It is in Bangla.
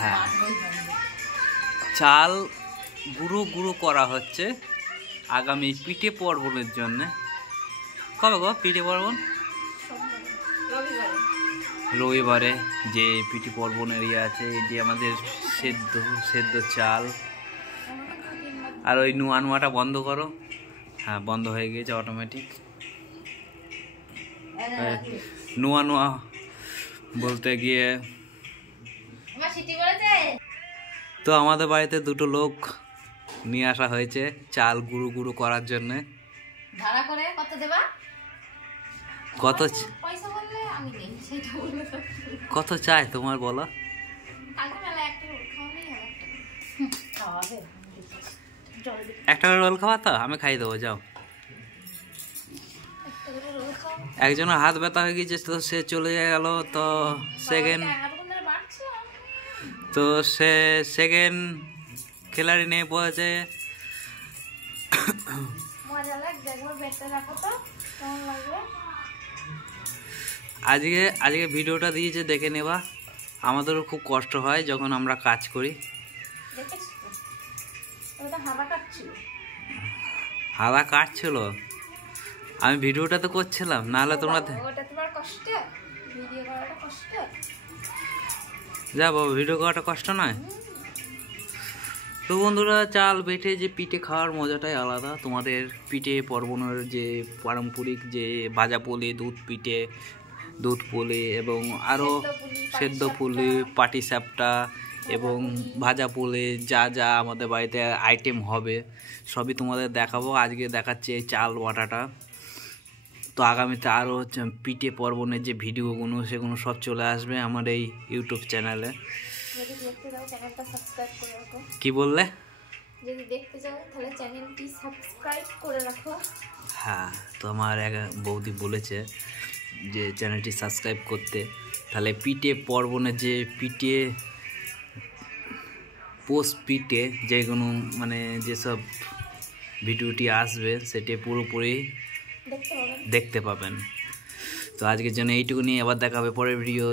হ্যাঁ, চাল গুঁড়ো গুঁড়ো করা হচ্ছে আগামী পিঠে পার্বণের জন্য। কবে গো পিঠে পার্বণ? রবিবারে। যে পিঠে পার্বণের ইয়ে আছে, এই যে আমাদের সেদ্ধ সেদ্ধ চাল। আর ওই নোয়াটা বন্ধ করো। হ্যাঁ, বন্ধ হয়ে গিয়েছে অটোমেটিক। নোয়া বলতে গিয়ে তো আমাদের বাড়িতে দুটো লোক নিয়ে আসা হয়েছে চাল গুঁড়ো গুঁড়ো করার জন্য। কত চাই তোমার বলো? একটা করে রোল খাওয়া তো আমি খাই দেবো, যাও। একজনের হাত ব্যথা হয়ে গেছে তো সে চলে গেল, তো সে সেকেন্ড খিলাড়ি নিয়ে পড়েছে। আজকে ভিডিওটা দিয়েছে, দেখে নেবা। আমাদেরও খুব কষ্ট হয় যখন আমরা কাজ করি। হাওয়া কাটছিল, আমি ভিডিওটা তো করছিলাম, নাহলে তোমরা যা বাবা, ভিডিও করাটা কষ্ট নয় তো বন্ধুরা। চাল বেটে যে পিঠে খাওয়ার মজাটাই আলাদা। তোমাদের পিঠে পার্বণের যে পারম্পরিক যে ভাজা পুলি, দুধ পুলি এবং আরও সেদ্ধ পুলি, পাটি সাপটা এবং ভাজা পুলি, যা যা আমাদের বাড়িতে আইটেম হবে সবই তোমাদের দেখাবো। আজকে দেখাচ্ছি এই চাল বাটাটা। তো আগামীতে আরও পিঠে পার্বণের যে ভিডিওগুলো সেগুলো সব চলে আসবে আমার এই ইউটিউব চ্যানেলে। কি বললে? যদি দেখতে চাও তাহলে চ্যানেলটি সাবস্ক্রাইব করে রাখো। হ্যাঁ, তো আমার এক বৌদি বলেছে যে চ্যানেলটি সাবস্ক্রাইব করতে। তাহলে পিঠে পার্বণের যে পিঠে পোস্ট পিঠে যেগুলো মানে যেসব ভিডিওটি আসবে সেটি পুরোপুরি দেখতে পাবেন। তো আজকের জন্য এইটুকু নিয়ে আবার দেখা হবে পরের ভিডিও।